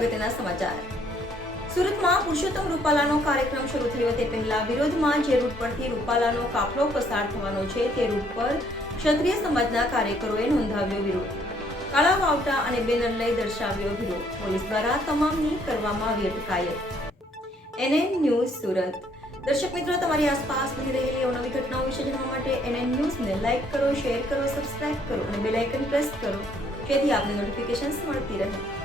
અગત્યના સમાચાર. સુરતમાં પુરુષોત્તમ રૂપાલાનો કાર્યક્રમ શરૂ થયો તે પહેલા વિરોધમાં જે રૂટ પરથી રૂપાલાનો કાફલો પસાર થવાનો છે તે રૂટ પર ક્ષત્રિય સમાજના કાર્યકરોએ નોંધાવ્યો વિરોધ. કાળા વાવટા અને બેનર લઈ દર્શાવ્યો વિરોધ. પોલીસ દ્વારા તમામની કરવામાં આવી અટકાયત. NN news Surat. દર્શક મિત્રો, તમારી આસપાસ બની રહેલી અવનવી ઘટનાઓ વિશે જાણવા માટે NN ન્યૂઝને લાઇક કરો, શેર કરો, સબસ્ક્રાઇબ કરો અને બેલ આઇકન પ્રેસ કરો, જેથી આપને નોટિફિકેશન્સ મળતી રહે.